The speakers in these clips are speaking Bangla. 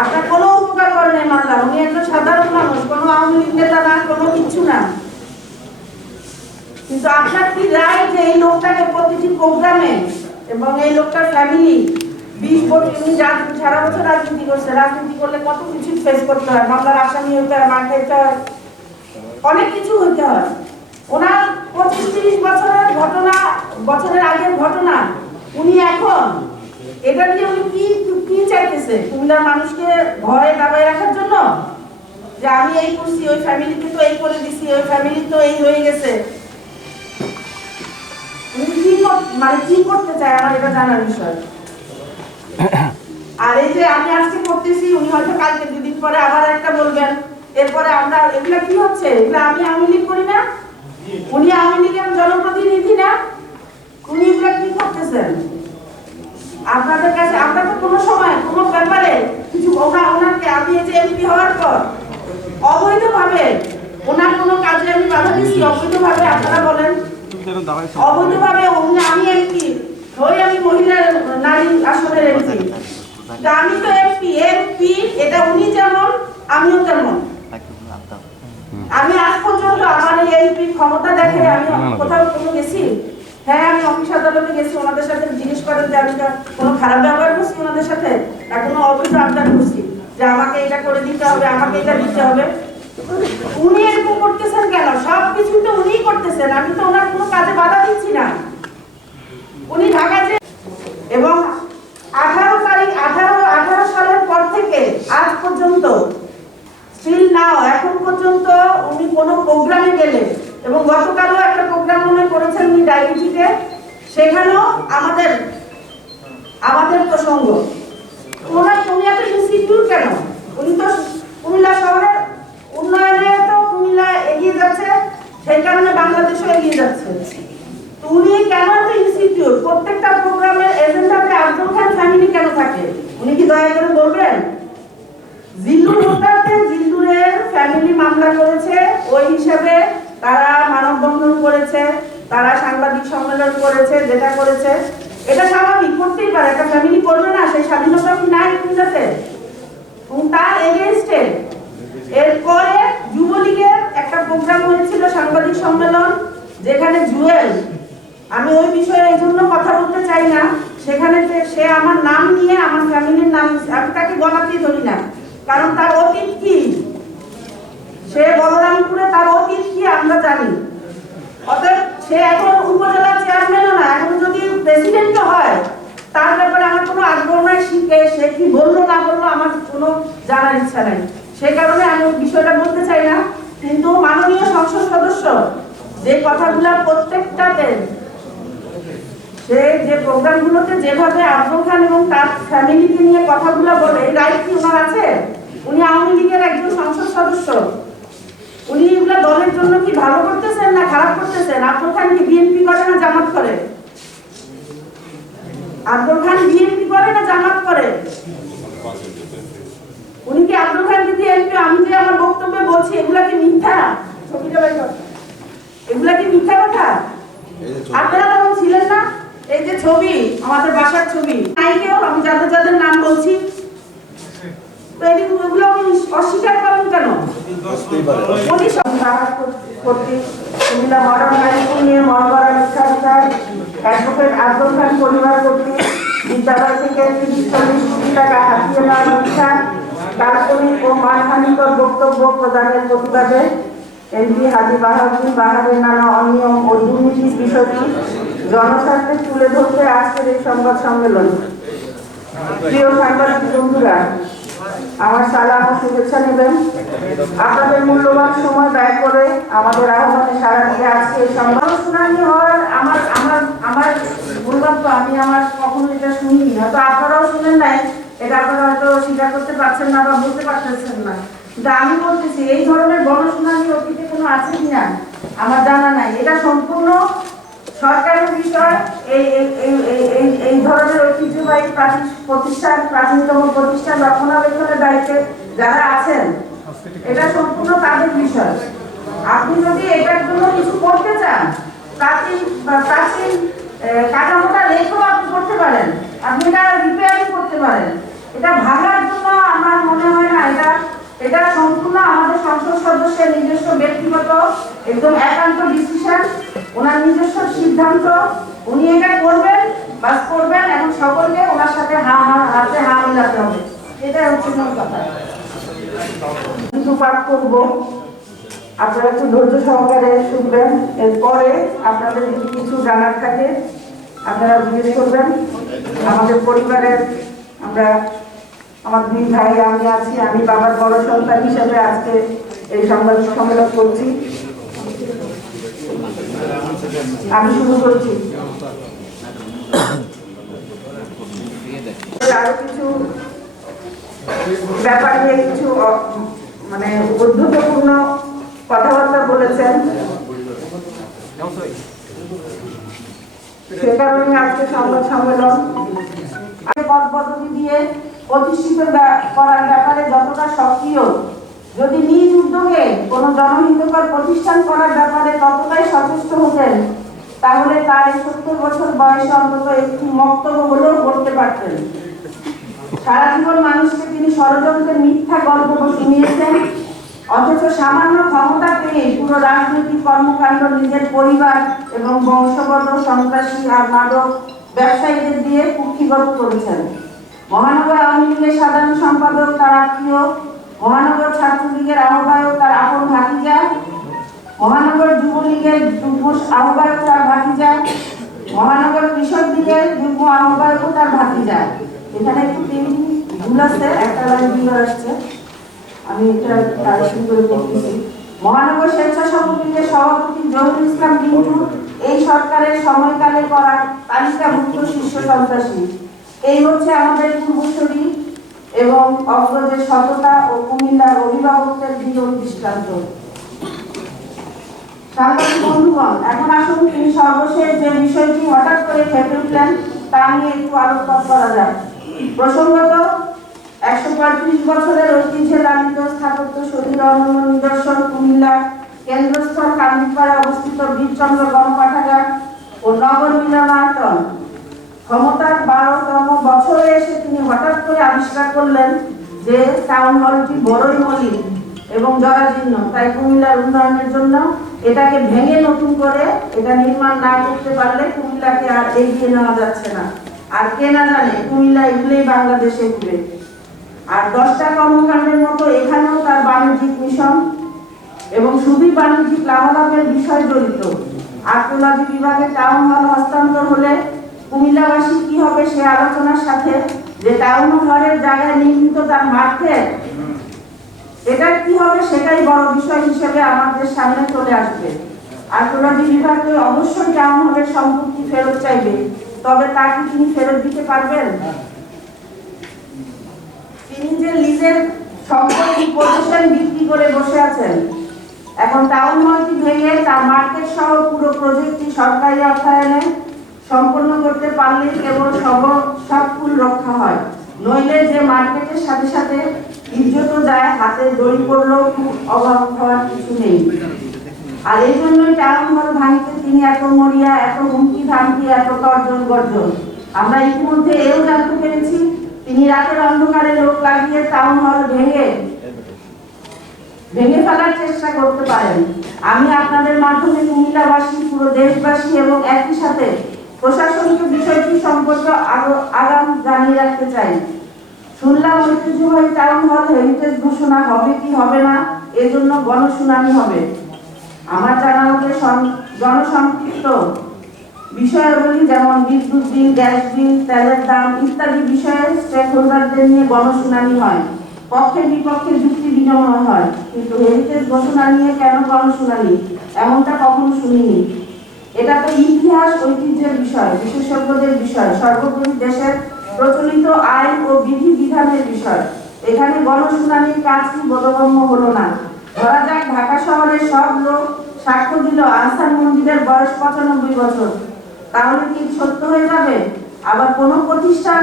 আপনার কোনো উপকার করেন নাই মানলাম, উনি একজন সাধারণ মানুষ, কোনো আওয়ামী লীগ নেতা না, কোনো কিছু না। কিন্তু আপনার কি রায় যে এই লোকটাকে প্রতিটি প্রোগ্রামে এবং এই লোকটার ফ্যামিলি 20 বছর উনি সারা বছর রাজনীতি করছে, রাজনীতি করলে কত কিছু ফেস করতে হয়, মামলার আসামি হতে হয়, মার খাইতে হয়, অনেক কিছু হতে হয়। ওনার 25-30 বছরের ঘটনা, বছরের আগের ঘটনা, উনি এখন এটা দিয়ে উনি কি কি চাইতেছে? কুমিল্লার মানুষকে ভয়ে দাবায় রাখার জন্য যে আমি এই করছি, ওই ফ্যামিলিকে তো এই করে দিছি, ওই ফ্যামিলি তো এই হয়ে গেছে। উনি কি মানে কি করতে চায় আমার এটা জানার বিষয়। আর এই যে আমি আজকে করতেছি, উনি হয়তো কালকে 2 দিন পরে আবার একটা বলবেন, এরপরে আমরা এগুলা কি হচ্ছে? এগুলা আমি আওয়ামী লীগ করি না, উনি আওয়ামী লীগের জনপ্রতিনিধি না, উনি এগুলা কি করতেছেন? আপনাদের কাছে আমরা তো কোনো সময় কোনো ব্যাপারে কিছু ওনাকে আমি এই যে এমপি হওয়ার পর অবৈধভাবে ওনার কোনো কাজে আমি বাধা দিচ্ছি? অবৈধভাবে আপনারা বলেন, অবৈধভাবে আমি এমপি হই, আমি মহিলা নারী আসনের এমপি, আমি তো এমপি, এটা উনি যেমন আমিও তেমন। আমি আজ পর্যন্ত আমার এই এমপি ক্ষমতা দেখে আমি কোথাও কোনো গেছি? হ্যাঁ, আমি অফিস আদালতে গেছি, ওনাদের সাথে জিজ্ঞেস করেন যে আমি কোনো খারাপ ব্যবহার করছি ওনাদের সাথে, এখনো অবৈধ আবদার করছি যে আমাকে এটা করে দিতে হবে, আমাকে এটা দিতে হবে। উনি এরকম করতেছেন কেন? সবকিছু তো উনিই করতেছেন, আমি তো ওনার কোনো কাজে বাধা দিচ্ছি না। উনি ঢাকা যে এবং 18 সালের পর থেকে আজ পর্যন্ত স্টিল নাও এখন পর্যন্ত উনি কোনো প্রোগ্রামে গেলে, এবং গতকালও একটা প্রোগ্রাম মনে করেছেন উনি ডায়াবেটিকে, সেখানেও আমাদের প্রসঙ্গ। উনি এত ইনসিকিউর কেন? উনি তো কুমিল্লা শহরের উন্নয়নে তো কুমিল্লা এগিয়ে যাচ্ছে, সেই কারণে বাংলাদেশও এগিয়ে যাচ্ছে। তো উনি কেন এত ইনসিকিউর? প্রত্যেকটা প্রোগ্রামের এজেন্ডাতে আব্দুল খান ফ্যামিলি কেন থাকে? উনি কি দয়া করে বলবেন? জিল্লুর হত্যাতে জিল্লুরের ফ্যামিলি মামলা করেছে, ওই হিসাবে তারা মানববন্ধন করেছে, তারা সাংবাদিক সম্মেলন করেছে, যেটা করেছে এটা স্বাভাবিক, করতেই পারে, একটা ফ্যামিলি করবে না? সেই স্বাধীনতা কি নাই কুমিল্লাতে? তার এগেইনস্টে এরপরে যুবলীগের একটা প্রোগ্রাম হয়েছিল, সাংবাদিক সম্মেলন, যেখানে জুয়েল, আমি ওই বিষয়ে এই জন্য কথা বলতে চাই না, সেখানে সে আমার নাম নিয়ে আমার ফ্যামিলির নাম, আমি তাকে গলাতেই ধরি না, কারণ তার অতীত কি, সে বলরামপুরে তার অতীত কি আমরা জানি। অতএব সে এখন উপজেলা চেয়ারম্যানও না, এখন যদি প্রেসিডেন্টও হয় তার ব্যাপারে আমার কোনো আগ্রহ নাই, সে কি বললো না বললো আমার কোনো জানার ইচ্ছা নাই, সেই কারণে আমি ওই বিষয়টা বলতে চাই না। কিন্তু মাননীয় সংসদ সদস্য যে কথাগুলো প্রত্যেকটাতে, সে যে প্রোগ্রামগুলোতে যেভাবে আব্দুল খান এবং তার ফ্যামিলিকে নিয়ে কথাগুলো বলে, এই রাইট কি ওনার আছে? উনি আওয়ামী লীগের একজন সংসদ সদস্য, উনি এগুলো দলের জন্য কি ভালো করতেছেন না খারাপ করতেছেন? আব্দুল খান কি বিএনপি করে না জামাত করে? আব্দুল খান বিএনপি করে না জামাত করে? উনি কি আব্দুল খান যদি এমপি, আমি যে আমার বক্তব্যে বলছি এগুলা কি মিথ্যা? ছবিটা বের কর, এগুলা কি মিথ্যা কথা? আপনারা তখন ছিলেন না? এই যে ছবি, আমাদের বাসার ছবি, নাই কেউ, আমি যাদের যাদের নাম বলছি, তো এগুলো অস্বীকার করেন কেন? উনি কুমিল্লা মডার্ন হাই স্কুল নিয়ে মহামারা শিক্ষাধিকার অ্যাডভোকেট আব্দুল খান পরিবার কর্তৃক বিদ্যালয় থেকে 30-40 কোটি টাকা হাতিয়ে নেওয়ার অনুষ্ঠান, কাল্পনিক ও মানহানিকর বক্তব্য প্রদানের প্রতিবাদে এমপি হাজী বাহাউদ্দিন বাহারের নানা অনিয়ম ও দুর্নীতির বিষয়টি জনস্বার্থে তুলে ধরতে আজকের এই সংবাদ সম্মেলন। প্রিয় সাংবাদিক বন্ধুরা, আমার সালাম ও শুভেচ্ছা নেবেন। আপনাদের মূল্যবান সময় ব্যয় করে আমাদের আহ্বানে সাড়া দিয়ে আজকে এই সংবাদ শুনানি হওয়ার আমার বললাম তো, আমি কখনো এটা শুনিনি, হয়তো আপনারাও শুনেন নাই, এটা আপনারা হয়তো স্বীকার করতে পারছেন না বা বলতে পারতেছেন না, কিন্তু আমি বলতেছি এই ধরনের গণশুনানি অতীতে কোনো আছে কিনা আমার জানা নাই। এটা সম্পূর্ণ সরকারের বিষয়। এই ধরনের ঐতিহ্যবাহী প্রতিষ্ঠান, প্রাচীনতম প্রতিষ্ঠান রক্ষণাবেক্ষণের দায়িত্বে যারা আছেন, এটা সম্পূর্ণ তাদের বিষয়। আপনি যদি এটার জন্য কিছু করতে চান, প্রাচীন কাঠামোটা রেখেও আপনি করতে পারেন, আপনি এটা রিপেয়ারিং করতে পারেন। এটা ভাঙার জন্য আমার সে নিজস্ব ব্যক্তিগত একদম একান্ত ডিসিশন, ওনার নিজস্ব সিদ্ধান্ত, উনি এটা করবেন, বাস করবেন এবং সকলকে ওনার সাথে হাতে হা মিলাতে হবে। এটা হচ্ছে মূল কথা। কিছু পাঠ করবো, আপনারা একটু ধৈর্য সহকারে শুনবেন। এরপরে আপনাদের যদি কিছু জানার থাকে আপনারা জিজ্ঞেস করবেন। আমাদের পরিবারের আমার দুই ভাই, আমি আছি, আমি বাবার বড় সন্তান হিসেবে আজকে এই সংবাদ সম্মেলন করছি। আমি শুরু করছি। আরো কিছু ব্যাপার নিয়ে কিছু মানে উদ্ধতপূর্ণ কথাবার্তা বলেছেন, সে কারণে আজকে সংবাদ সম্মেলন। পদ পদ্ধতি দিয়ে প্রতিষ্ঠিত করার ব্যাপারে যতটা সক্রিয়, যদি নিজ উদ্যোগে কোন জনহিতকর প্রতিষ্ঠান করার ব্যাপারে ততটাই সচেষ্ট হতেন, তাহলে তার 70 বছর বয়সে অন্তত একটি বক্তব্য হলেও করতে পারতেন। সারা জীবন মানুষকে তিনি ষড়যন্ত্রের মিথ্যা গল্প শুনিয়েছেন, অথচ সামান্য ক্ষমতা পেয়ে পুরো রাজনৈতিক কর্মকাণ্ড নিজের পরিবার এবং বংশগত সন্ত্রাসী আর মাদক ব্যবসায়ীদের দিয়ে কুক্ষিগত করেছেন। মহানগর আওয়ামী লীগের সাধারণ সম্পাদক তার আত্মীয়, মহানগর ছাত্রলীগের আহ্বায়ক তার আপন ভাতিজা, মহানগর যুবলীগের যুগ্ম আহ্বায়ক তার ভাতিজা, মহানগর কৃষক লীগের যুগ্ম আহ্বায়ক তার ভাতিজা। এখানে একটু ভুল আছে, একটা লাইন ভুল আসছে, আমি এটা কারেকশন করে বলতেছি। মহানগর স্বেচ্ছাসেবক লীগের সভাপতি জহুরুল ইসলাম বিন্টু এই সরকারের সময়কালে করা তালিকাভুক্ত শীর্ষ সন্ত্রাসী। এই হচ্ছে আমাদের পূর্বসূরি এবং অগ্রজের সততা ও কুমিল্লার অভিভাবকদের বিরল দৃষ্টান্ত। সাংবাদিক বন্ধুগণ, এখন আসুন তিনি সর্বশেষ যে বিষয়টি হঠাৎ করে খেপে উঠলেন তা নিয়ে একটু আলোকপাত করা যায়। প্রসঙ্গত 135 বছরের ঐতিহ্যে লালিত স্থাপত্য শৈলীর অনন্য নিদর্শন কুমিল্লার কেন্দ্রস্থল কান্দিপাড়ে অবস্থিত বীরচন্দ্র গণপাঠাগার ও নগর মিলনায়তন ক্ষমতার 12তম বছরে এসে তিনি হঠাৎ করে আবিষ্কার করলেন যে টাউন হলটি বড়ই মলিন এবং জরাজীর্ণ, তাই কুমিল্লার উন্নয়নের জন্য এটাকে ভেঙে নতুন করে এটা নির্মাণ না করতে পারলে কুমিল্লাকে আর এগিয়ে নেওয়া যাচ্ছে না। আর কে না জানে কুমিল্লা এগুলোই বাংলাদেশে ঘুরে। আর 10টা কর্মকাণ্ডের মতো এখানেও তার বাণিজ্যিক মিশন এবং শুধুই বাণিজ্যিক লাভালাভের বিষয় জড়িত। আর্কিওলজি বিভাগে টাউন হল হস্তান্তর হলে কুমিল্লাবাসী কি হবে সে আলোচনার সাথে যে টাউন হলের জায়গায় নির্মিত তার মাঠে এটা কি হবে সেটাই বড় বিষয় হিসেবে আমাদের সামনে চলে আসবে। আর্কিওলজি বিভাগ অবশ্যই টাউন হলের সম্পত্তি ফেরত চাইবে, তবে তা কি তিনি ফেরত দিতে পারবেন? তিনি যে লিজের সম্পত্তি পজিশন বিক্রি করে বসে আছেন, এখন টাউন হলটি ভেঙে তার মার্কেট সহ পুরো প্রজেক্টটি সরকারি অর্থায়নে সম্পন্ন করতে পারলেই কেবল সব ফুল রক্ষা হয়, নইলে যে মার্কেটের সাথে সাথে ইজ্জত যায়, হাতে দড়ি পড়লেও খুব অভাব হওয়ার কিছু নেই। আর এই জন্যই টাউন হল ভাঙতে তিনি এত মরিয়া, এত হুমকি ধামকি, এত তর্জন গর্জন। আমরা ইতিমধ্যে এও জানতে পেরেছি তিনি রাতের অন্ধকারে লোক লাগিয়ে টাউন হল ভেঙে ফেলার চেষ্টা করতে পারেন। আমি আপনাদের মাধ্যমে কুমিল্লাবাসী, পুরো দেশবাসী এবং একই সাথে প্রশাসনিক বিষয়টি সম্পর্কে আগাম জানিয়ে রাখতে চাই। শুনলাম ঐতিহ্যবাহী টাউন হল হেরিটেজ ঘোষণা হবে কি হবে না, এজন্য গণশুনানি হবে। আমার জানা মতে জনসম্পৃক্ত বিষয়াবলী যেমন বিদ্যুৎ বিল, গ্যাস বিল, তেলের দাম ইত্যাদি বিষয়ে স্টেক হোল্ডারদের নিয়ে গণশুনানি হয়, পক্ষে বিপক্ষে যুক্তি বিনিময় হয়, কিন্তু হেরিটেজ ঘোষণা নিয়ে কেন গণশুনানি এমনটা কখনো শুনিনি। এটা তো ইতিহাস ঐতিহ্যের বিষয়, বিশেষজ্ঞদের বিষয়, সর্বোপরি দেশের প্রচলিত আইন ও বিধি বিধানের বিষয়। এখানে গণশুনানির কাজ কি বোধগম্য হলো না? ধরা যাক ঢাকা শহরের সব লোক সাক্ষ্য দিল আহসান মন্দিরের বয়স 95 বছর, তাহলে কি সত্য হয়ে যাবে? আবার কোন প্রতিষ্ঠান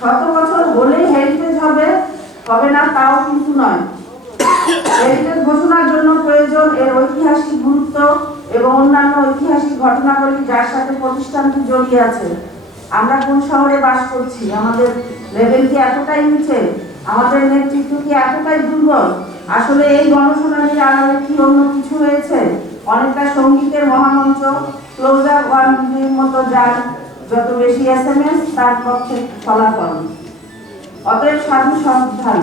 100 বছর হলেই হেরিটেজ হবে না তাও কিন্তু নয়। হেরিটেজ ঘোষণার জন্য প্রয়োজন এর ঐতিহাসিক গুরুত্ব এবং অন্যান্য ঐতিহাসিক ঘটনাবলী যার সাথে প্রতিষ্ঠানটি জড়িয়ে আছে। আমরা কোন শহরে বাস করছি? আমাদের লেভেল কি এতটাই নিচে? আমাদের নেতৃত্ব কি এতটাই দুর্বল আসলে এই গণশুনানির আড়ালে কি অন্য কিছু হয়েছে? অনেকটা সঙ্গীতের মহামঞ্চ ক্লোজ আপ ওয়ান মতো, যার যত বেশি SMS তার পক্ষে ফলাফল। অতএব সাধু সাবধান।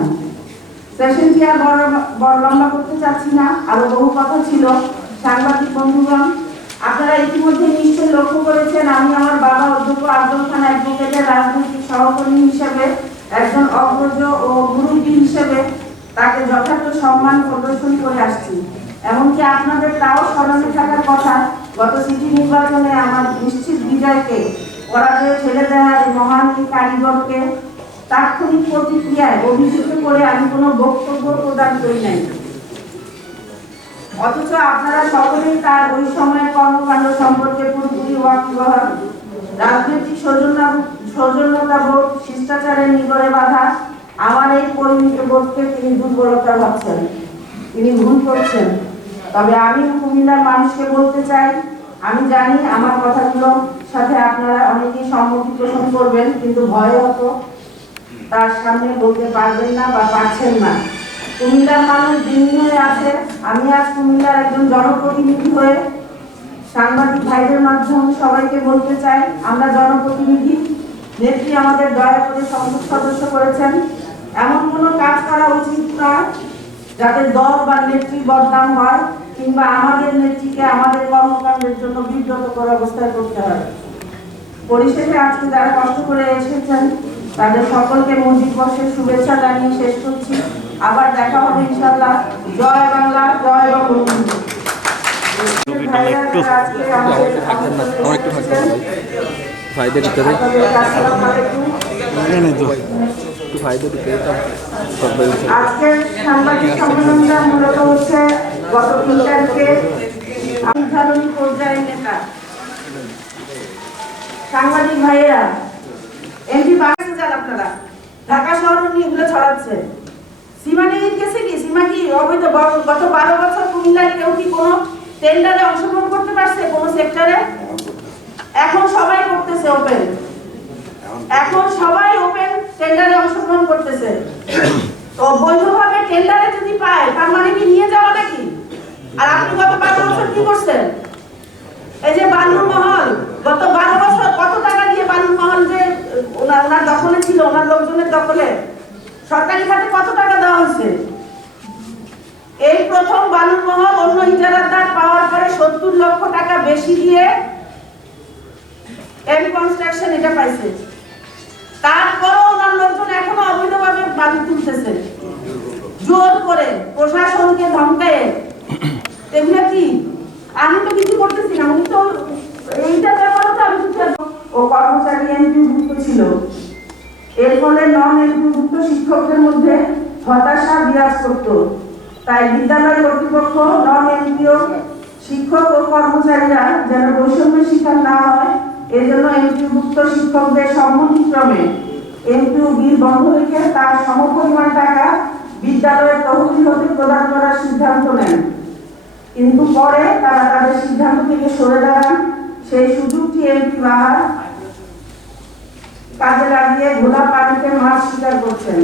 সেশনটি আর বড় লম্বা করতে চাচ্ছি না, আরো বহু কথা ছিল। সাংবাদিক বন্ধুগণ, আপনারা ইতিমধ্যে নিশ্চয়ই লক্ষ্য করেছেন আমি আমার বাবা অধ্যক্ষ আব্দুল খান অ্যাডভোকেটের রাজনৈতিক সহকর্মী হিসেবে, একজন অগ্রজ ও মুরব্বী হিসেবে তাকে যথার্থ সম্মান প্রদর্শন করে আসছি। এমনকি আপনাদের তাও স্মরণে থাকার কথা, গত সিটি নির্বাচনে আমার নিশ্চিত বিজয়কে পরাজয় ঠেলে দেওয়ার এই মহান কারিগরকে তাৎক্ষণিক প্রতিক্রিয়ায় অভিযুক্ত করে আমি কোনো বক্তব্য প্রদান করি নাই। অথচ আপনারা সকলেই তার ওই সময়ের কর্মকাণ্ড সম্পর্কে পুরোপুরি ওয়াকিবহাল। রাজনৈতিক সৌজন্যতাবোধ, শিষ্টাচারের নিগড়ে বাঁধা আমার এই পরিমিত বোধকে তিনি দুর্বলতা ভাবছেন, তিনি ভুল করছেন। তবে আমি কুমিল্লার মানুষকে বলতে চাই, আমি জানি আমার কথাগুলোর সাথে আপনারা অনেকেই সম্মতি পোষণ করবেন, কিন্তু ভয়ত তার সামনে বলতে পারবেন না বা পারছেন না। কুমিল্লার মানুষ দিন হয়ে আছে। আমি আজ কুমিল্লার একজন জনপ্রতিনিধি হয়ে সাংবাদিক ভাইদের মাধ্যমে সবাইকে বলতে চাই, আমরা জনপ্রতিনিধি। নেত্রী আমাদের দয়া করে সংসদ সদস্য করেছেন, এমন কোনো কাজ করা উচিত নয় যাতে দল বা নেত্রীর বদনাম হয়, কিংবা আমাদের নেত্রীকে আমাদের কর্মকাণ্ডের জন্য বিব্রতকর অবস্থায় করতে হয়। পরিশেষে আজকে যারা কষ্ট করে এসেছেন তাদের সকলকে মুজিব বর্ষের শুভেচ্ছা জানিয়ে শেষ করছি। আবার দেখা হবে ইনশাআল্লাহ। জয় বাংলা, জয় বঙ্গবন্ধু। আজকের সাংবাদিক সম্মেলনটা মূলত হচ্ছে গত 3 তারিখে নির্ধারণী পর্যায়ের নেতা সাংবাদিক ভাইয়েরা এমপি বাসে যান, আপনারা ঢাকা শহরে নিয়ে এগুলো ছড়াচ্ছে। সীমা নিয়ে গেছে কি? সীমা কি অবৈধ? গত 12 বছর কুমিল্লার কেউ কি কোনো টেন্ডারে অংশগ্রহণ করতে পারছে কোন সেক্টরে? এখন সবাই করতেছে ওপেন, এখন সবাই ওপেন টেন্ডারে অংশগ্রহণ করতেছে। তো বৈধভাবে টেন্ডারে যদি পায় তার মানে কি নিয়ে যাওয়া নাকি? আর আপনি গত 12 বছর কি করছেন? এই যে বালুর মহল, গত 12 বছর কত টাকা দিয়ে বালুর মহল যে ওনার দখলে ছিল, ওনার লোকজনের দখলে, সরকারি খাতে কত টাকা দেওয়া হয়েছে? এই প্রথম বালুর মহল অন্য ইজারাদার পাওয়ার পরে 70 লক্ষ টাকা বেশি দিয়ে এম কনস্ট্রাকশন এটা পাইছে। তারপরও ওনার লোকজন এখনো অবৈধভাবে বালু তুলতেছে জোর করে, প্রশাসনকে ধমকায়ে। এগুলো কি? আমি তো কিছু করতেছি না, উনি তো এইটা ব্যাপারে তো আমি ও কর্মচারী এমপিভুক্ত ছিল। এর ফলে নন এমপিভুক্ত শিক্ষকদের মধ্যে হতাশা বিরাজ করত। তাই বিদ্যালয় কর্তৃপক্ষ নন এমপিও শিক্ষক ও কর্মচারীরা যেন বৈষম্যের শিকার না হয়, এজন্য এমপিভুক্ত শিক্ষকদের সম্মতিক্রমে এমপিও বিল বন্ধ রেখে তার সমপরিমাণ টাকা বিদ্যালয়ের তহবিল হতে প্রদান করার সিদ্ধান্ত নেন। কিন্তু পরে তারা তাদের সিদ্ধান্ত থেকে সরে দাঁড়ান। সেই সুযোগটি এমপি বাহার কাজে লাগিয়ে ঘোলা পানিতে মাছ শিকার করছেন।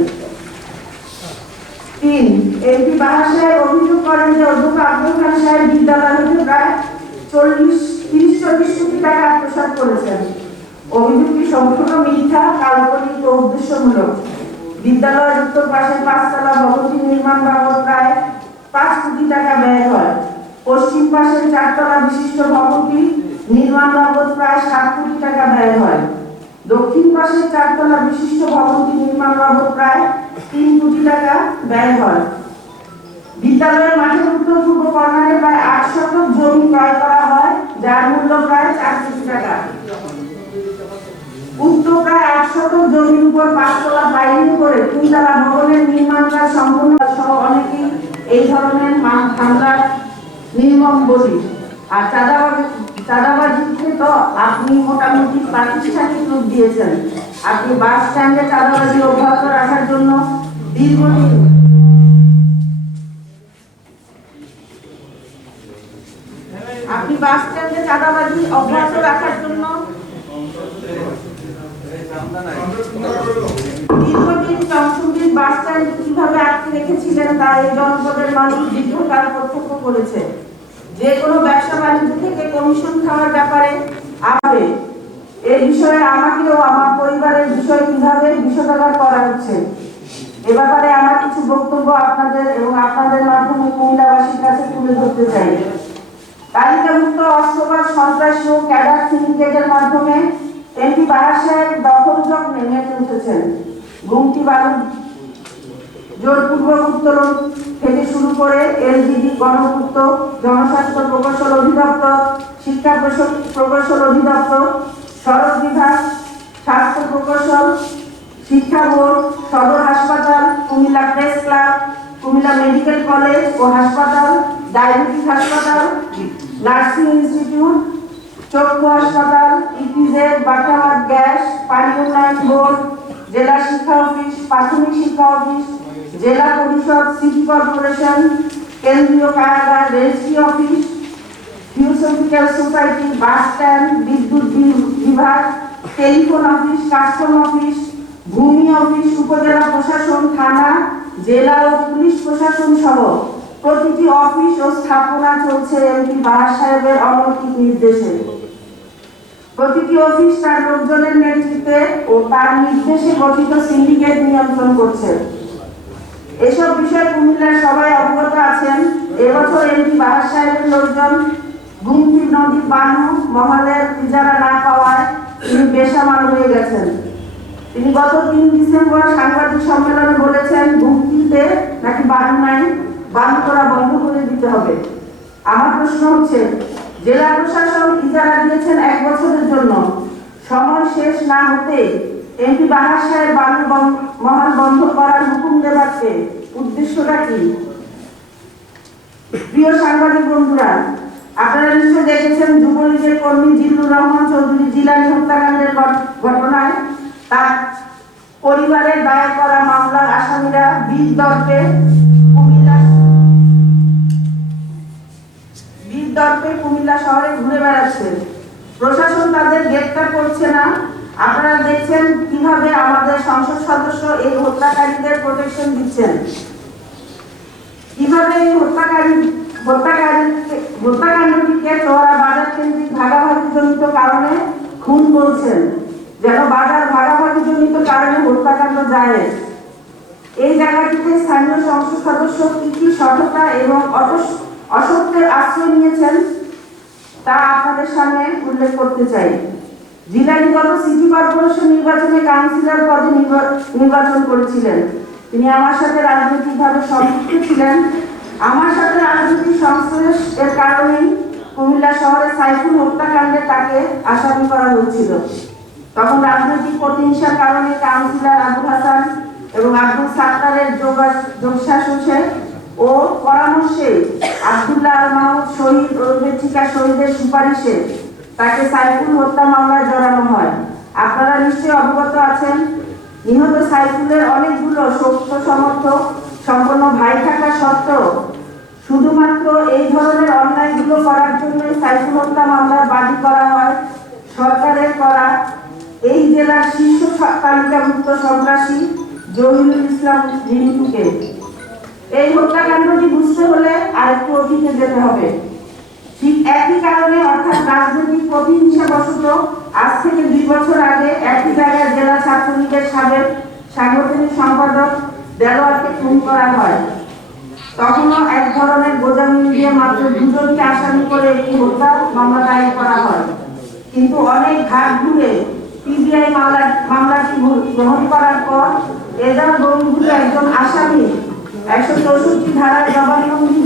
3, এমপি বাহার সাহেব অভিযোগ করেন যে অধ্যক্ষ আব্দুল খান সাহেব বিদ্যালয় হতে প্রায় 30-40 কোটি টাকা আত্মসাৎ করেছেন। অভিযোগটি সম্পূর্ণ মিথ্যা, কাল্পনিক ও উদ্দেশ্যমূলক। বিদ্যালয়ের উত্তর পাশের 5 তলা ভবনটি নির্মাণ বাবদ প্রায় 5 কোটি টাকা ব্যয় হয়। পশ্চিম পাশের 4 তলা বিশিষ্ট ভবনটি নির্মাণ বাবদ প্রায় 7 কোটি টাকা ব্যয় হয়। দক্ষিণ পাশের 4 তলা বিশিষ্ট ভবনটি নির্মাণ বাবদ প্রায় 3 কোটি টাকা ব্যয় হয়। বিদ্যালয়ের মাঠের উত্তর পূর্ব কর্নারে প্রায় 8 শতক জমি ক্রয় করা হয়, যার মূল্য প্রায় 4 কোটি টাকা। উক্ত প্রায় 8 শতক জমির উপর 5 তলা পাইলিং করে 3 তলা ভবনের নির্মাণ কাজ সম্পূর্ণ সহ অনেকেই এই ধরনের হামলার নির্মম বলি। আর চাঁদাবাজিকে তো আপনি মোটামুটি প্রাতিষ্ঠানিক রূপ দিয়েছেন। আপনি বাস স্ট্যান্ডে চাঁদাবাজি অব্যাহত রাখার জন্য দীর্ঘদিন দীর্ঘদিন চমচুগির বাস স্ট্যান্ড কিভাবে আটকে রেখেছিলেন তা এই জনপদের মানুষ দীর্ঘকাল প্রত্যক্ষ করেছে। যে কোনো ব্যবসা বাণিজ্য থেকে কমিশন খাওয়ার ব্যাপারে আবে এই বিষয়ে আমাকেও আমার পরিবারের বিষয় কিভাবে বিষোদগার করা হচ্ছে এ ব্যাপারে আমার কিছু বক্তব্য আপনাদের এবং আপনাদের মাধ্যমে কুমিল্লাবাসীর কাছে তুলে ধরতে চাই। তালিকাভুক্ত অস্ত্রবাদ সন্ত্রাসী ও ক্যাডার সিন্ডিকেটের মাধ্যমে এমপি বাহার সাহেব দখল যত্নে মেতে উঠেছেন। গুমটি বালু জোরপূর্বক উত্তোলন থেকে শুরু করে এলজিডি, গণপূর্ত, জনস্বাস্থ্য প্রকৌশল অধিদপ্তর, শিক্ষা প্রকৌশল অধিদপ্তর, সড়ক বিভাগ, স্বাস্থ্য প্রকৌশল, শিক্ষা বোর্ড, সদর হাসপাতাল, Comilla press club, Comilla medical college ও হাসপাতাল, ডায়াবেটিস হাসপাতাল, নার্সিং ইনস্টিটিউট, চক্ষু হাসপাতাল, ইপিজেড, বাটামাত গ্যাস, পানি উন্নয়ন বোর্ড, জেলা শিক্ষা অফিস, প্রাথমিক শিক্ষা অফিস, জেলা পরিষদ, সিটি কর্পোরেশন, কেন্দ্রীয় কারাগার, রেজিস্ট্রি অফিস, ফিউসিক্যাল সোসাইটি, বাস স্ট্যান্ড, বিদ্যুৎ বিভাগ, টেলিফোন অফিস, কাস্টম অফিস, ভূমি অফিস, উপজেলা প্রশাসন, থানা, জেলা ও পুলিশ প্রশাসন সহ প্রতিটি অফিস ও স্থাপনা চলছে এমপি বাহার সাহেবের অলৌকিক নির্দেশে। প্রতিটি অফিস তার লোকজনের নেতৃত্বে ও তার নির্দেশে গঠিত সিন্ডিকেট নিয়ন্ত্রণ করছে। এসব বিষয়ে কুমিল্লার সবাই অবগত আছেন। এবছর এমপি বাহার সাহেবের লোকজন গুমতি নদীর বানু মহলের ইজারা না পাওয়ায় তিনি বেসামাল হয়ে গেছেন। তিনি গত 3 ডিসেম্বর সাংবাদিক সম্মেলনে বলেছেন, গুমতিতে নাকি বানু নাই, বানু করা বন্ধ করে দিতে হবে। আমার প্রশ্ন হচ্ছে, জেলা প্রশাসন ইজারা দিয়েছেন 1 বছরের জন্য, সময় শেষ না হতে এমপি বাহার সাহেব বানু মহল বন্ধ করার হুকুম দেবাচ্ছে, উদ্দেশ্যটা কি? প্রিয় সাংবাদিক বন্ধুরা, আপনারা নিশ্চয় দেখেছেন যুবলীগের কর্মী জিল্লুর রহমান চৌধুরী জিলানী হত্যাকাণ্ডের ঘটনায় তার পরিবারের দায়ের করা মামলার আসামিরা বীর দর্পে কুমিল্লা শহরে ঘুরে বেড়াচ্ছে। প্রশাসন তাদের গ্রেফতার করছে না। আপনারা দেখছেন কিভাবে আমাদের সংসদ সদস্য এই হত্যাকারীদের প্রোটেকশন দিচ্ছেন, কিভাবে এই হত্যাকাণ্ডটিকে চোরা বাজার কেন্দ্রিক ভাগাভাগি জনিত কারণে খুন বলছেন, যেন বাজার ভাগাভাগি জনিত কারণে হত্যাকাণ্ড যায়। এই জায়গাটিতে স্থানীয় সংসদ সদস্য কি সততা এবং অসত্যের আশ্রয় নিয়েছেন তা আপনাদের সামনে উল্লেখ করতে চাই। জিলানীগত সিটি কর্পোরেশন নির্বাচনে কাউন্সিলর পদে নির্বাচন করেছিলেন। তিনি আমার সাথে রাজনৈতিকভাবে সম্পৃক্ত ছিলেন। আমার সাথে রাজনৈতিক সংশ্লেষ এর কারণেই কুমিল্লা শহরে সাইফুল হত্যাকাণ্ডে তাকে আসামি করা হয়েছিল। তখন রাজনৈতিক প্রতিহিংসার কারণে কাউন্সিলর আবুল হাসান এবং আব্দুল সাত্তারের যোগসাজশে ও পরামর্শে আব্দুল্লাহ আল মাহমুদ শহীদ ও বেচিকা শহীদের সুপারিশে তাকে সাইফুল হত্যা মামলায় জড়ানো হয়। আপনারা নিশ্চয়ই অবগত আছেন, নিহত সাইফুলের অনেকগুলো শক্ত সমর্থক সম্পন্ন ভাই থাকা সত্ত্বেও শুধুমাত্র এই ধরনের অন্যায়গুলো করার জন্য সাইফুল হত্যা মামলার বাদী করা হয় সরকারের করা এই জেলার শীর্ষ তালিকাভুক্ত সন্ত্রাসী জহিরুল ইসলাম রিন্টুকে। এই হত্যাকাণ্ডটি বুঝতে হলে আরেকটু অতীতে যেতে হবে। ঠিক একই কারণে, অর্থাৎ রাজনৈতিক প্রতিহিংসা বশত আজ থেকে 2 বছর আগে একই জায়গায় জেলা ছাত্রলীগের সাবেক সাংগঠনিক সম্পাদক দেলোয়ারকে খুন করা হয়। তখনও এক ধরনের গোজামিন দিয়ে মাত্র 2 জনকে আসামি করে একটি হত্যা মামলা দায়ের করা হয়। কিন্তু অনেক ঘাট ঘুরে পিবিআই মামলাটি গ্রহণ করার পর এজাজ বঙ্গুলে একজন আসামি 164 ধারার জবানবন্দি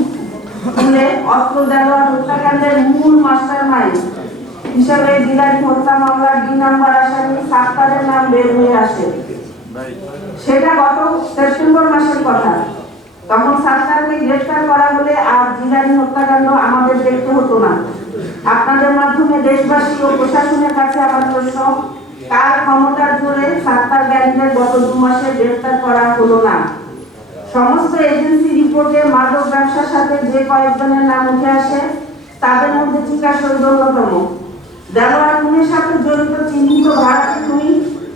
দিলে অস্ত্র দেওয়ার হত্যাকাণ্ডের মূল মাস্টারমাইন্ড হিসাবে জিলানী হত্যা মামলার 2 নম্বর আসামি সাত্তারের নাম বের হয়ে আসে। সেটা গত সেপ্টেম্বর মাসের কথা। তখন সাত্তারকে গ্রেফতার করা হলে আর জিলানী হত্যাকাণ্ড আমাদের দেখতে হতো না। আপনাদের মাধ্যমে দেশবাসী ও প্রশাসনের কাছে আমার প্রশ্ন, কার ক্ষমতার জোরে সাত্তার গ্যাংদের গত 2 মাসে গ্রেফতার করা হলো না? সমস্ত এজেন্সি রিপোর্টে মাদক ব্যবসার সাথে যে কয়েকজনের নাম উঠে আসে তাদের মধ্যে চিকা শহীদ অন্যতম। দেলোয়ার খুনের সাথে জড়িত চিহ্নিত ভারতীয় খুনি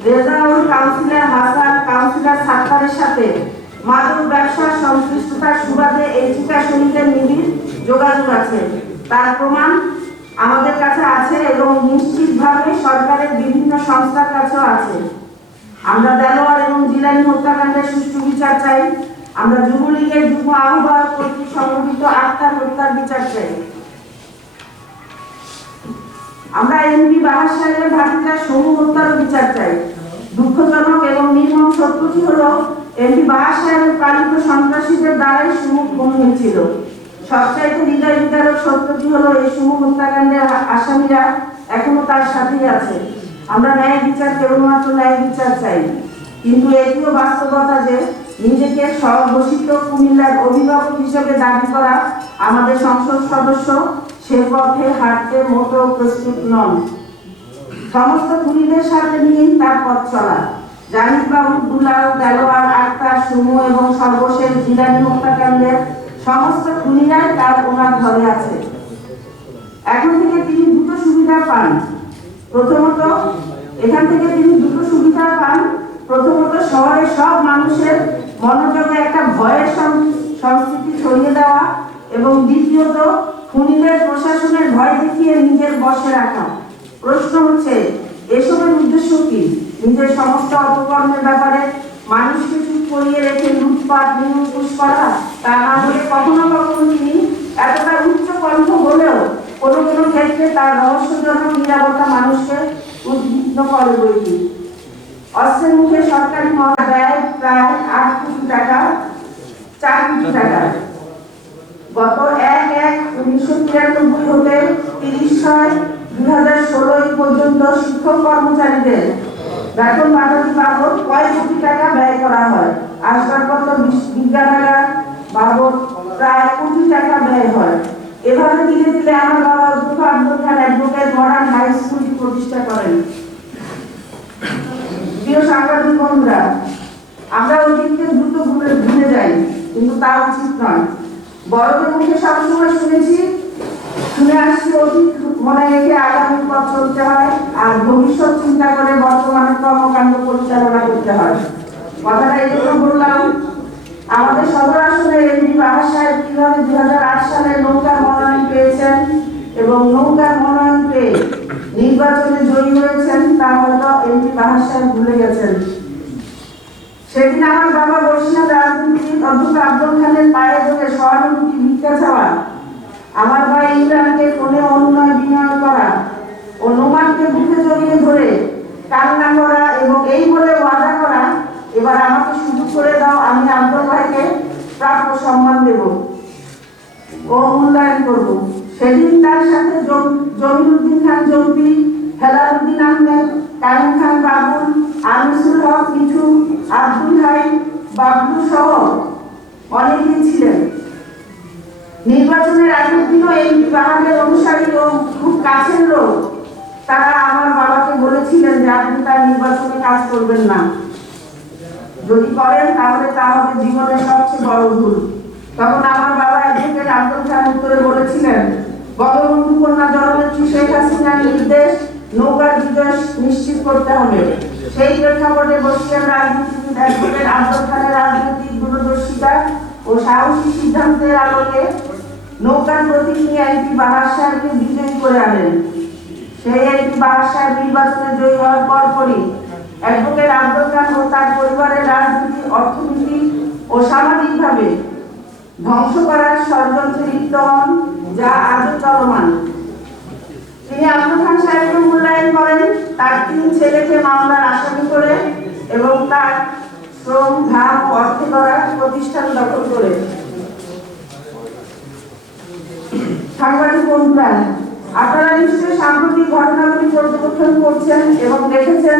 রেজাউল, কাউন্সিলর হাসান, কাউন্সিলর সাত্তারের সাথে মাদক ব্যবসার সংশ্লিষ্টতার সুবাদে এই টিকা শ্রমিকের নিবিড় যোগাযোগ আছে, তার প্রমাণ আমাদের কাছে আছে এবং নিশ্চিতভাবে সরকারের বিভিন্ন সংস্থার কাছেও আছে। আমরা দেলোয়ার এবং জিলানি হত্যাকাণ্ডের সুষ্ঠু বিচার চাই। আমরা যুবলীগের যুগ্ম আহ্বায়ক কর্তৃক সংগঠিত আক্তার হত্যার বিচার চাই। আমরা এমপি বাহার সাহেবের ভাতিজা সমু হত্যার বিচার চাই। দুঃখজনক এবং নির্মম সত্যটি হলো এমপি বাহার সাহেবের পালিত সন্ত্রাসীদের দ্বারাই সমু খুন হয়েছিল। সবচাইতে হৃদয় বিদারক সত্যটি হলো এই সমু হত্যাকাণ্ডের আসামিরা এখনো তার সাথেই আছে। আমরা ন্যায় বিচার, কেবলমাত্র ন্যায় বিচার চাই। কিন্তু এটিও বাস্তবতা যে নিজেকে স্বঘোষিত কুমিল্লার অভিভাবক হিসেবে দাবি করা আমাদের সংসদ সদস্য সে পথে হাঁটতে মোটেও প্রস্তুত নন। সমস্ত খুনিদের সাথে নিয়েই তার পথ চলা। জাহিদ বাবু, দুলাল, দেলোয়ার, আক্তার, সুমু এবং সর্বশেষ জিলানি হত্যাকাণ্ডের সমস্ত খুনিরাই তার ওনার ঘরে আছে। এখন থেকে তিনি দুটো সুবিধা পান। প্রথমত শহরের সব মানুষের মনোযোগে একটা ভয়ের সংস্কৃতি ছড়িয়ে দেওয়া এবং দ্বিতীয়ত খুনিদের প্রশাসনের ভয় দেখিয়ে নিজের বশে রাখা। প্রশ্ন হচ্ছে, এসবের উদ্দেশ্য কি? নিজের সমস্ত অপকর্মের ব্যাপারে মানুষকে চুপ করিয়ে রেখে লুটপাট, নিরঙ্কুশ করা? তা না হলে কখনো কখনো তিনি এতটা উচ্চ কণ্ঠ হলেও কোনো কোনো ক্ষেত্রে তার রহস্যজনক নিরাপত্তা মানুষকে উদ্বিগ্ন করে বইটি। অস্ত্রের মুখে সরকারি মহল ব্যয় প্রায় 8 কোটি টাকা, 4 কোটি টাকা। গত 1/1/1993 হতে 30/6/2016 পর্যন্ত শিক্ষক কর্মচারীদের বেতন বাড়ানোর বাবদ কয়েক কোটি টাকা ব্যয় করা হয়। আসবাবপত্র, বিজ্ঞানাগার বাবদ প্রায় কোটি টাকা ব্যয় হয়। এভাবে ধীরে ধীরে আমার বাবা অধ্যক্ষ আব্দুল খান অ্যাডভোকেট মডার্ন হাই স্কুল প্রতিষ্ঠা করেন। প্রিয় সাংবাদিক বন্ধুরা, আমরা অতীতকে দ্রুত ভুলে যাই, কিন্তু তা উচিত নয়। বড়দের মুখে সবসময় শুনে আসছি অতীত মনে রেখে আগামী পথ চলতে হয়, আর ভবিষ্যৎ চিন্তা করে বর্তমানের কর্মকাণ্ড পরিচালনা করতে হয়। কথাটা এই জন্য বললাম, আমাদের সদর আসনের এমপি বাহার সাহেব কিভাবে 2008 সালে নৌকার মনোনয়ন পেয়েছেন এবং নৌকার মনোনয়ন পেয়ে নির্বাচনে জয়ী হয়েছেন তা হয়তো এমপি বাহার সাহেব ভুলে গেছেন। সেদিন আমার বাবা বর্ষিয়ান রাজনীতিবিদ অধ্যক্ষ আব্দুল খানের পায়ে ধরে সহানুভূতি ভিক্ষা চাওয়া, আমার ভাই ইমরানকে ফোনে অনুনয় বিনয় করা ও নোমানকে বুকে জড়িয়ে ধরে কান্না করা এবং এই বলে ওয়াদা করা, এবার আমাকে সুযোগ করে দাও, আমি আব্দুল ভাইকে প্রাপ্য সম্মান দেব ও মূল্যায়ন করব। সেদিন তার সাথে জমিরুদ্দিন খান জম্পি, হেলালুদ্দিন আহমেদ, কায়ুম খান বাবুল, আনিসুল হক মিঠু, আব্দুল হাই বাবলু সহ অনেকেই ছিলেন। নির্বাচনের আগের দিনও এমপি বাহারের অনুসারী ও খুব কাছের লোক তারা আমার বাবাকে বলেছিলেন যে আপনি তার নির্বাচনে কাজ করবেন না, যদি করেন তাহলে তা হবে জীবনের সবচেয়ে বড় ভুল। তখন আমার বাবা অ্যাডভোকেট আব্দুল খান উত্তরে বলেছিলেন, বঙ্গবন্ধু কন্যা জননেত্রী শেখ হাসিনার নির্দেশ নৌকার বিজয় নিশ্চিত করতে হবে। সেই প্রেক্ষাপটে বর্ষিয়ান রাজনীতিবিদ অ্যাডভোকেট আব্দুল খানের রাজনৈতিক দূরদর্শিতা ও সাহসী সিদ্ধান্তের আলোকে নৌকার প্রতীক নিয়ে এমপি বাহার সাহেবকে বিজয়ী করে আনেন। সেই এমপি বাহার সাহেব নির্বাচনে জয়ী হওয়ার পরপরই অ্যাডভোকেট আব্দুল খান ও তার পরিবারের রাজনীতি, অর্থনীতি ও সামাজিকভাবে ধ্বংস করার ষড়যন্ত্রে লিপ্ত হন, যা আজও চলমান। তিনি আব্দুল খান সাহেবকে মূল্যায়ন করেন তার 3 ছেলেকে মামলার আসামি করে এবং তার শ্রম, ঘাম, অর্থে করা প্রতিষ্ঠান দখল করে। সাংবাদিক বন্ধুরা, আপনারা নিশ্চয়ই সাম্প্রতিক ঘটনাগুলি পর্যবেক্ষণ করছেন এবং দেখেছেন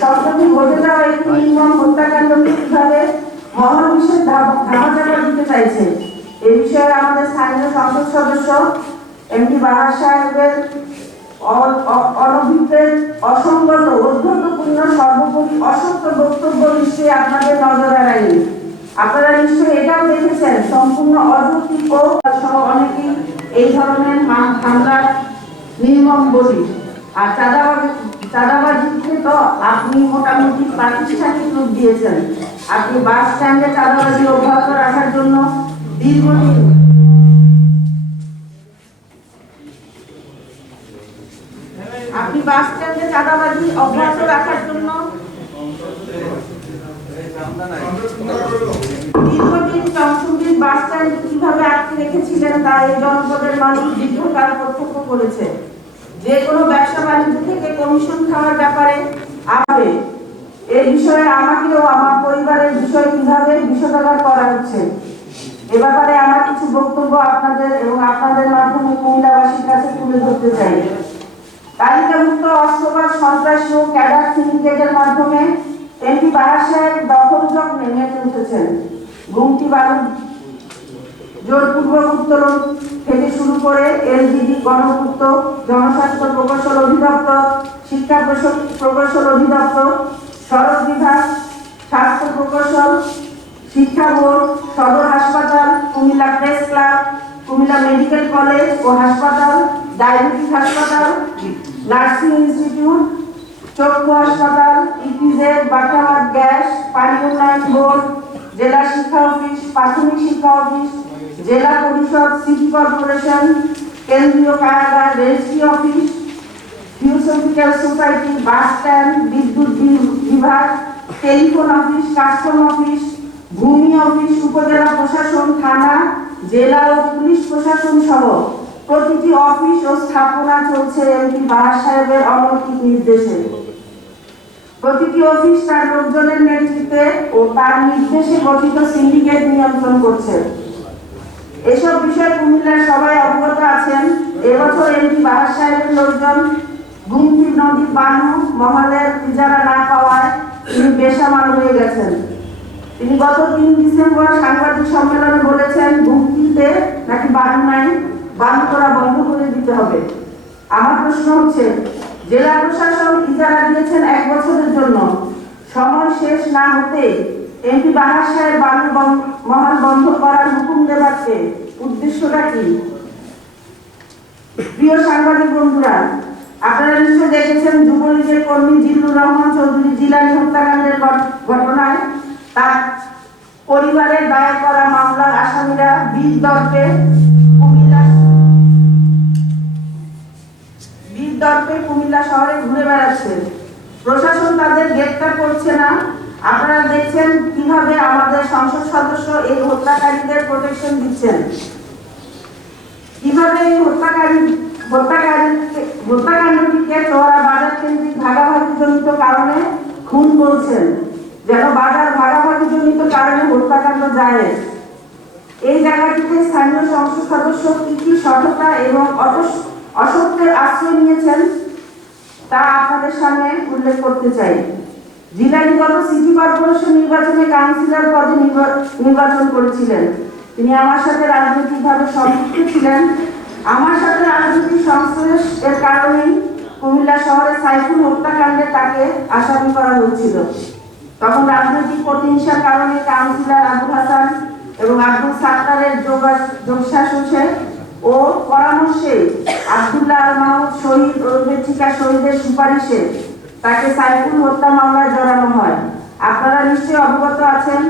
সম্প্রতি ঘটে যাওয়া একটি নির্মম হত্যাকাণ্ডকে কিভাবে মহাবিশ্বের ধামাচাপা দিতে চাইছে। এই বিষয়ে আমাদের স্থানীয় সংসদ সদস্য এমপি বাহার সাহেবের অনভিপ্রেত, অসংগত, ঔদ্ধত্যপূর্ণ, সর্বোপরি অসত্য বক্তব্য নিশ্চয়ই আপনাদের নজর এড়ায়নি। আপনারা নিশ্চয়ই এটাও দেখেছেন সম্পূর্ণ অযৌক্তিক ও সহ অনেকেই এই ধরনের হামলার নির্মম বলি। আর চাঁদাবাজিকে তো আপনি মোটামুটি প্রাতিষ্ঠানিক রূপ দিয়েছেন। আপনি বাস স্ট্যান্ডে চাঁদাবাজি অব্যাহত রাখার জন্য দীর্ঘদিন চমচুগির বাস স্ট্যান্ড কিভাবে আটকে রেখেছিলেন তা এই জনপদের মানুষ দীর্ঘকাল প্রত্যক্ষ করেছে। যে কোনো ব্যবসা বাণিজ্য থেকে কমিশন খাওয়ার ব্যাপারে এই বিষয়ে আমাকে ও আমার পরিবারের বিষয় কিভাবে বিশদগার করা হচ্ছে, এ ব্যাপারে আমার কিছু বক্তব্য আপনাদের এবং আপনাদের মাধ্যমে কুমিল্লাবাসীর কাছে তুলে ধরতে চাই। তালিকাভুক্ত অস্ত্রবাদ সন্ত্রাসী ও ক্যাডার সিন্ডিকেটের মাধ্যমে এমপি বাহার সাহেব দখলযজ্ঞে মেতে উঠেছেন। গুমটি বালু জোরপূর্বক উত্তোলন থেকে শুরু করে এলজিডি, গণপূর্ত, জনস্বাস্থ্য প্রকৌশল অধিদপ্তর, শিক্ষা প্রকৌশল অধিদপ্তর, সড়ক বিভাগ, স্বাস্থ্য প্রকৌশল, শিক্ষা বোর্ড, সদর হাসপাতাল, Comilla press club, Comilla medical college ও হাসপাতাল, ডায়াবেটিস হাসপাতাল, নার্সিং ইনস্টিটিউট, চক্ষু হাসপাতাল, ইপিজেড, বাটাবাদ গ্যাস, পানি উন্নয়ন বোর্ড, জেলা শিক্ষা অফিস, প্রাথমিক শিক্ষা অফিস, জেলা পরিষদ, সিটি কর্পোরেশন, কেন্দ্রীয় কারাগার, registry office, theosophical society, bus stand, বিদ্যুৎ বিভাগ, টেলিফোন অফিস, কাস্টম অফিস, ভূমি অফিস, উপজেলা প্রশাসন, থানা, জেলা ও পুলিশ প্রশাসন সহ প্রতিটি অফিস ও স্থাপনা চলছে এমপি বাহার সাহেবের অমৌখিক নির্দেশে। প্রতিটি অফিস তার লোকজনের নেতৃত্বে ও তার নির্দেশে গঠিত সিন্ডিকেট নিয়ন্ত্রণ করছে। এসব বিষয়ে কুমিল্লার সবাই অবগত আছেন। এবছর এমপি বাহার সাহেবের লোকজন গুমতি নদীর বানু মহলের ইজারা না পাওয়ায় তিনি বেসামাল হয়ে গেছেন। তিনি গত 3 ডিসেম্বর সাংবাদিক সম্মেলনে বলেছেন, গুমতিতে নাকি বানু নাই, বানু করা বন্ধ করে দিতে হবে। আমার প্রশ্ন হচ্ছে, জেলা প্রশাসন ইজারা দিয়েছেন 1 বছরের জন্য, সময় শেষ না হতে এমপি বাহার সাহেব বানু মহল বন্ধ করার হুকুম দেওয়াচ্ছে, উদ্দেশ্যটা কি? প্রিয় সাংবাদিক বন্ধুরা, আপনারা নিশ্চয় দেখেছেন যুবলীগের কর্মী জিল্লুর রহমান চৌধুরী জিলানী হত্যাকাণ্ডের ঘটনায় তার পরিবারের দায়ের করা মামলার আসামিরা বীর দর্পে কুমিল্লা শহরে ঘুরে বেড়াচ্ছে। প্রশাসন তাদের গ্রেফতার করছে না। আপনারা দেখছেন কিভাবে আমাদের সংসদ সদস্য এই হত্যাকারীদের প্রোটেকশন দিচ্ছেন, কিভাবে এই হত্যাকাণ্ডটিকে চোরা বাজার কেন্দ্রিক ভাগাভাগি জনিত কারণে খুন বলছেন, যেন বাজার ভাগাভাগি জনিত কারণে হত্যাকাণ্ড যায়। এই জায়গাটিতে স্থানীয় সংসদ সদস্য কি সততা এবং অসত্যের আশ্রয় নিয়েছেন তা আপনাদের সামনে উল্লেখ করতে চাই। জিলানীগত সিটি কর্পোরেশন নির্বাচনে কাউন্সিলর পদে নির্বাচন করেছিলেন। তিনি আমার সাথে রাজনৈতিকভাবে সম্পৃক্ত ছিলেন। আমার সাথে রাজনৈতিক সংশ্লেষ এর কারণেই কুমিল্লা শহরে সাইফুল হত্যাকাণ্ডে তাকে আসামি করা হয়েছিল। তখন রাজনৈতিক প্রতিহিংসার কারণে কাউন্সিলর আবুল হাসান এবং আব্দুল সাত্তারের যোগসাজশে ও পরামর্শে আব্দুল্লাহ আল মাহমুদ শহীদ ও বেচিকা শহীদের সুপারিশে তাকে সাইফুল হত্যা মামলায় জড়ানো হয়। আপনারা নিশ্চয়ই অবগত আছেন,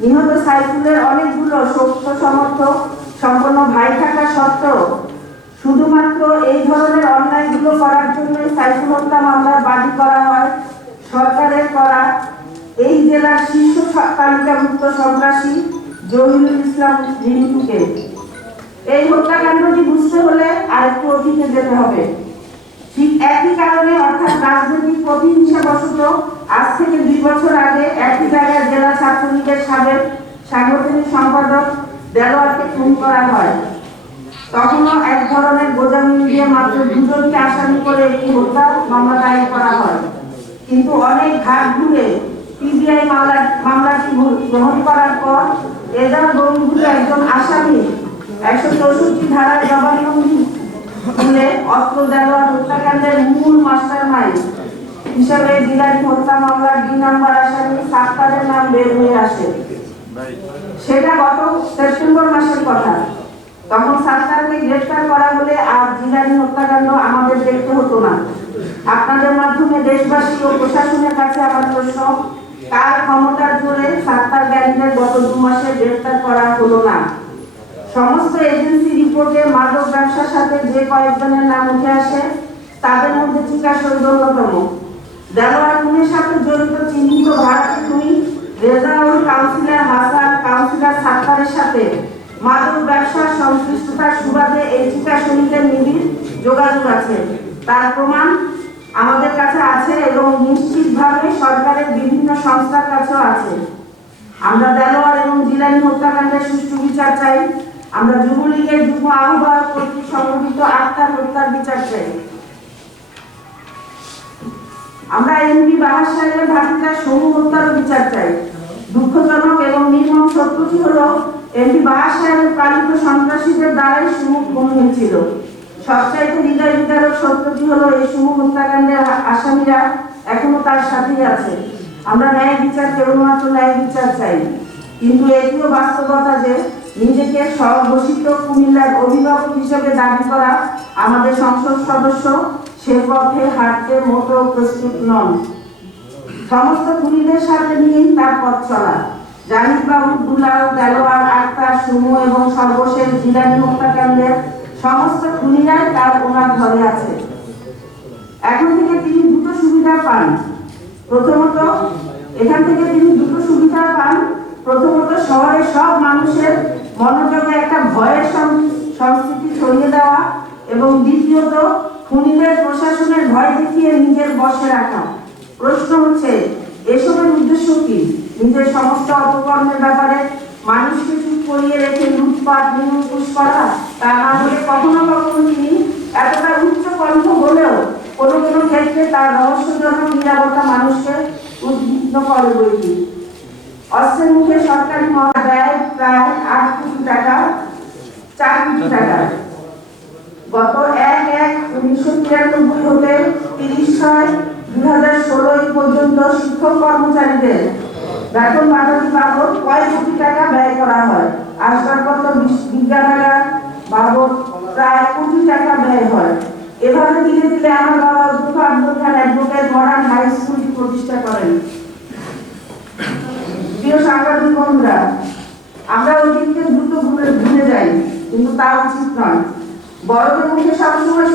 নিহত সাইফুলের অনেকগুলো শক্ত সমর্থক সম্পন্ন ভাই থাকা সত্ত্বেও শুধুমাত্র এই ধরনের অন্যায়গুলো করার জন্যই সাইফুল হত্যা মামলার বাদী করা হয় সরকারের করা এই জেলার শীর্ষ তালিকাভুক্ত সন্ত্রাসী জহিরুল ইসলাম রিন্টুকে। এই হত্যাকাণ্ডটি বুঝতে হলে আরেকটু অতীতে যেতে হবে। ঠিক একই কারণে, অর্থাৎ রাজনৈতিক প্রতিহিংসা বশত আজ থেকে 2 বছর আগে একই জায়গায় জেলা ছাত্রলীগের সাবেক সাংগঠনিক সম্পাদক দেলোয়ারকে খুন করা হয়। তখনও এক ধরনের গোজামিন দিয়ে মাত্র 2 জনকে আসামি করে একটি হত্যা মামলা দায়ের করা হয়। কিন্তু অনেক ঘাট ঘুরে পিবিআই মামলাটি গ্রহণ করার পর এজার বঙ্গুলে একজন আসামি 164 ধারার জবানবন্দি তুলে অস্ত্র দেওয়ার হত্যাকাণ্ডের মূল মাস্টারমাইন্ড হিসেবে জিলানী হত্যা মামলার 2 নম্বর আসামি সাত্তারের নাম বের হয়ে আসে। সেটা গত সেপ্টেম্বর মাসের কথা। তখন সাত্তারকে গ্রেফতার করা হলে আর জিলানী হত্যাকাণ্ড আমাদের দেখতে হতো না। আপনাদের মাধ্যমে দেশবাসী ও প্রশাসনের কাছে আমার প্রশ্ন, কার ক্ষমতার জোরে সাত্তার গ্যাংদের গত 2 মাসে গ্রেফতার করা হলো না? সমস্ত এজেন্সি রিপোর্টে মাদক ব্যবসার সাথে যে কয়েকজনের নাম উঠে আসে তাদের মধ্যে চিকা শহীদ অন্যতম। দেলোয়ার খুনের সাথে জড়িত চিহ্নিত ভারতীয় খুনি রেজাউল, কাউন্সিলর হাসান, কাউন্সিলর সাত্তারের সাথে মাদক ব্যবসার সংশ্লিষ্টতার সুবাদে এই চিকা শহীদের নিবিড় যোগাযোগ আছে। তার প্রমাণ আমাদের কাছে আছে এবং নিশ্চিতভাবে সরকারের বিভিন্ন সংস্থার কাছেও আছে। আমরা দেলোয়ার এবং জিলানি হত্যাকাণ্ডের সুষ্ঠু বিচার চাই। আমরা যুবলীগের যুগ্ম আহ্বায়ক কর্তৃক সংগঠিত আক্তার হত্যার বিচার চাই। আমরা এমপি বাহার সাহেবের ভাতিজা সমু হত্যার বিচার চাই। দুঃখজনক এবং নির্মম সত্যটি হলো এমপি বাহার সাহেবের পালিত সন্ত্রাসীদের দ্বারাই সমু খুন হয়েছিল। সবচাইতে হৃদয় বিদারক সত্যটি হলো এই সমু হত্যাকাণ্ডের আসামিরা এখনো তার সাথেই আছে। আমরা ন্যায় বিচার, কেবলমাত্র ন্যায় বিচার চাই। কিন্তু এটিও বাস্তবতা যে নিজেকে স্বঘোষিত কুমিল্লার অভিভাবক হিসেবে দাবি করা আমাদের সংসদ সদস্য সে পথে হাঁটতে মোটো প্রস্তুত নন। সমস্ত খুনিদের সাথে নিয়েই তার পথ চলা। জাহিদ বাবু, দুলাল, দেলোয়ার, আক্তার, সুমু এবং সর্বশেষ জিলানি হত্যাকাণ্ডের সমস্ত খুনিরাই তার ওনার ঘরে আছে। এখন থেকে তিনি দুটো সুবিধা পান। প্রথমত শহরের সব মানুষের মনোযোগে একটা ভয়ের সংস্কৃতি ছড়িয়ে দেওয়া এবং দ্বিতীয়ত খুনিদের প্রশাসনের ভয় দেখিয়ে নিজের বশে রাখা। প্রশ্ন হচ্ছে, এসবের উদ্দেশ্য কি? নিজের সমস্ত অপকর্মের ব্যাপারে মানুষকে চুপ করিয়ে রেখে লুটপাট, নিরঙ্কুশ করা? তা না হলে কখনো কখনো তিনি এতটা উচ্চ কণ্ঠ হলেও কোনো কোনো ক্ষেত্রে তার রহস্যজনক নিরাপত্তা মানুষকে উদ্বিগ্ন করে বইটি। অস্ত্রের মুখে সরকারি ব্যয় প্রায় 8 কোটি টাকা, 4 কোটি টাকা। গত 1/1/1993 হতে 30/6/2016 পর্যন্ত শিক্ষক কর্মচারীদের বেতন বাড়াতে বাবদ কয় কোটি টাকা ব্যয় করা হয়। আসবাবপত্র, বিজ্ঞানাগার বাবদ প্রায় কোটি টাকা ব্যয় হয়। এভাবে ধীরে ধীরে আমার বাবা অধ্যক্ষ আব্দুল খান অ্যাডভোকেট মডার্ন হাই স্কুল প্রতিষ্ঠা করেন। প্রিয় সাংবাদিক বন্ধুরা, আমরা অতীতকে দ্রুত ভুলে যাই, কিন্তু তা উচিত নয়। বড়দের মুখে সবসময়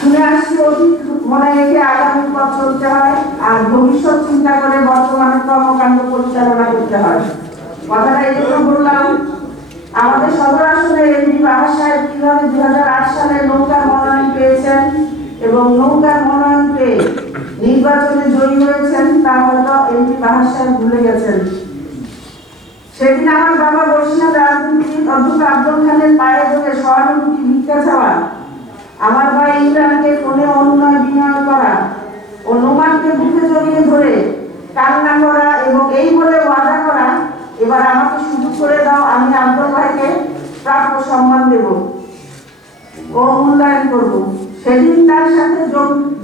শুনে আসছি অতীত মনে রেখে আগামী পথ চলতে হয়, আর ভবিষ্যৎ চিন্তা করে বর্তমানের কর্মকাণ্ড পরিচালনা করতে হয়। কথাটা এই জন্য বললাম, আমাদের সদর আসনে এমপি বাহার সাহেব কিভাবে 2008 সালে নৌকার মনোনয়ন পেয়েছেন এবং নৌকার মনোনয়ন পেয়ে নির্বাচনে জয়ী হয়েছেন তা হয়তো এমপি বাহার সাহেব ভুলে গেছেন। সেদিন আমার বাবা বর্ষিয়ান রাজনীতিবিদ অধ্যক্ষ আব্দুল খানের পায়ে ধরে সহানুভূতি ভিক্ষা চাওয়া, আমার ভাই ইমরানকে ফোনে অনুনয় বিনয় করা ও নোমানকে বুকে জড়িয়ে ধরে কান্না করা এবং এই বলে ওয়াদা করা, এবার আমাকে সুযোগ করে দাও, আমি আব্দুল ভাইকে প্রাপ্য সম্মান দেব ও মূল্যায়ন করব। সেদিন তার সাথে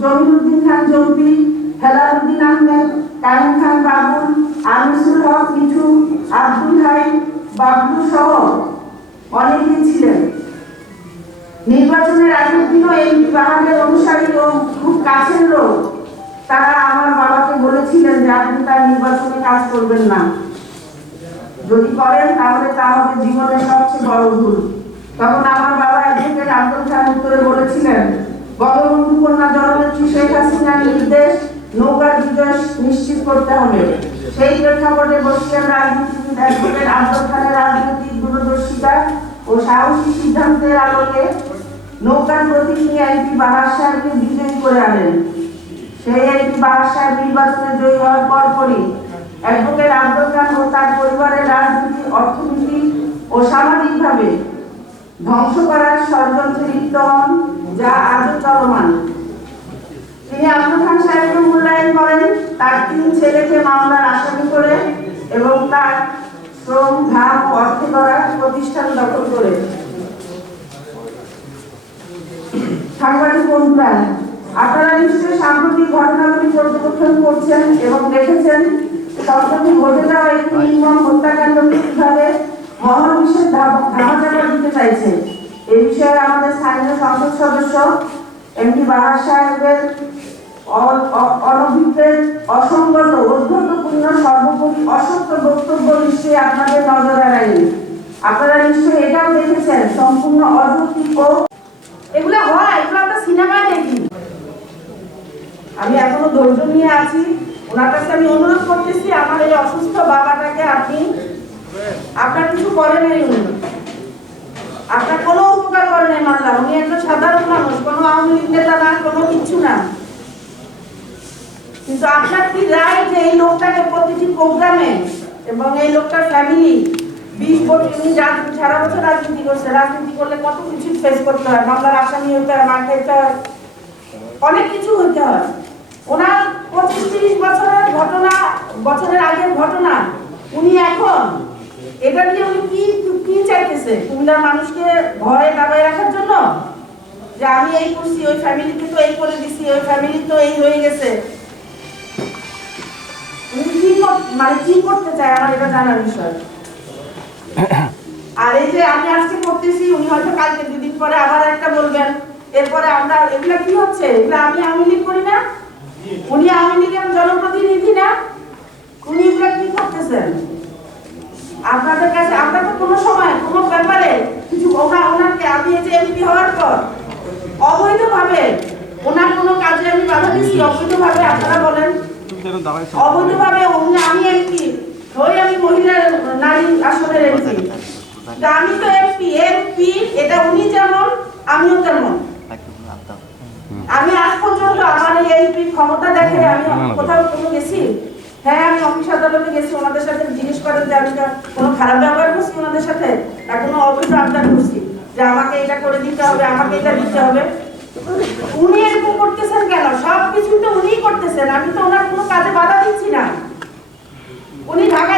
জমিরুদ্দিন খান জম্পি, হেলালুদ্দিন আহমেদ, কায়ুম খান বাবুল, আনিসুল হক মিঠু, আব্দুল হাই, বাবলু সহ অনেকেই ছিলেন। নির্বাচনের আগের দিনও এমপি বাহারের অনুসারী ও খুব কাছের লোক তারা আমার বাবাকে বলেছিলেন যে আপনি তার নির্বাচনে কাজ করবেন না, যদি করেন তাহলে তা হবে জীবনের সবচেয়ে বড় ভুল। তখন আমার বাবা অ্যাডভোকেট আব্দুল খান উত্তরে বলেছিলেন, বঙ্গবন্ধু কন্যা জননেত্রী শেখ হাসিনার নির্দেশ নৌকার বিজয় নিশ্চিত করতে হবে। সেই প্রেক্ষাপটে বর্ষিয়ান রাজনীতিবিদ অ্যাডভোকেট আব্দুল খানের রাজনৈতিক দূরদর্শিতা ও সাহসী সিদ্ধান্তের আলোকে নৌকার প্রতীক নিয়ে এমপি বাহার সাহেবকে বিজয়ী করে আনেন। সেই এমপি বাহার সাহেব নির্বাচনে জয়ী হওয়ার পরপরই অ্যাডভোকেট আব্দুল খান ও তার পরিবারের রাজনীতি, অর্থনীতি ও সামাজিকভাবে ধ্বংস করার ষড়যন্ত্রে লিপ্ত হন, যা আজও চলমান। তিনি আব্দুল খান সাহেবকে মূল্যায়ন করেন, তার 3 ছেলেকে মামলার আসামি করে এবং তার শ্রম, ঘাম ও অর্থে করা প্রতিষ্ঠান দখল করে। সাংবাদিক বন্ধুরা, আপনারা নিশ্চয়ই সাম্প্রতিক ঘটনাগুলি পর্যবেক্ষণ করছেন এবং দেখেছেন সম্প্রতি ঘটে যাওয়া একটি নির্মম হত্যাকাণ্ডকে কিভাবে মহাবিশ্বের ধামাচাপা দিতে চাইছে। এই বিষয়ে আমাদের স্থানীয় সংসদ সদস্য এমপি বাহার সাহেবের অনভিপ্রেত, অসংগত, অধ্যন্তপূর্ণ, সর্বোপরি অসত্য বক্তব্য নিশ্চয়ই আপনাদের নজর এড়ায়নি। আপনারা নিশ্চয়ই এটাও দেখেছেন সম্পূর্ণ অযৌক্তিক ও এগুলো হয়, এগুলো আমরা সিনেমায় দেখি। আমি এখনো ধৈর্য নিয়ে আছি। ওনার কাছে আমি অনুরোধ করতেছি, আমার এই অসুস্থ বাবাটাকে আপনি আপনার কিছু করেন নাই, উনি আপনার কোনো উপকার করেন নাই মানলাম। উনি একজন সাধারণ মানুষ, কোনো আওয়ামী লীগ নেতা না, কোনো কিছু না। কিন্তু আপনার কি রায় যে এই লোকটাকে প্রতিটি প্রোগ্রামে এবং এই লোকটার ফ্যামিলি 20 বছর উনি সারা বছর রাজনীতি করছে, রাজনীতি করলে কত কিছু ফেস করতে হয়, মামলার আসামি হতে হয়, মার খাইতে হয়, অনেক কিছু হতে হয়। ওনার 25-30 বছরের ঘটনা, বছরের আগের ঘটনা, উনি এখন এটা দিয়ে উনি কি চাইতেছে? কুমিল্লার মানুষকে ভয়ে দাবায় রাখার জন্য যে আমি এই করছি, ওই ফ্যামিলিকে তো এই করে দিছি, ওই ফ্যামিলি তো এই হয়ে গেছে। উনি কি করতে চায় আমার এটা জানার বিষয়। আর এই যে আমি আজকে করতেছি, উনি হয়তো কালকে 2 দিন পরে আবার একটা বলবেন, এরপরে আমরা এগুলা কি হচ্ছে? এগুলা আমি আওয়ামী লীগ করি না, উনি আওয়ামী লীগের জনপ্রতিনিধি না, উনি এগুলা কি করতেছেন? আপনাদের কাছে আমরা তো কোনো সময় কোনো ব্যাপারে কিছু ওনাকে আমি এই যে এমপি হওয়ার পর অবৈধভাবে ওনার কোনো কাজে আমি বাধা দিচ্ছি? অবৈধভাবে আপনারা বলেন, অবৈধভাবে আমি এমপি হই, আমি মহিলা নারী আসনের এমপি, আমি তো এমপি এটা উনি যেমন আমিও তেমন। আমি আজ পর্যন্ত আমার এই এমপি ক্ষমতা দেখে আমি কোথাও কোনো গেছি? হ্যাঁ, আমি অফিস আদালতে গেছি, ওনাদের সাথে জিজ্ঞেস করেন যে আমি কোনো খারাপ ব্যবহার করছি ওনাদের সাথে, না কোনো অবৈধ আবদার করছি যে আমাকে এটা করে দিতে হবে, আমাকে এটা দিতে হবে? উনি এরকম করতেছেন কেন? সবকিছু তো উনিই করতেছেন, আমি তো ওনার কোনো কাজে বাধা দিচ্ছি না। উনি ঢাকা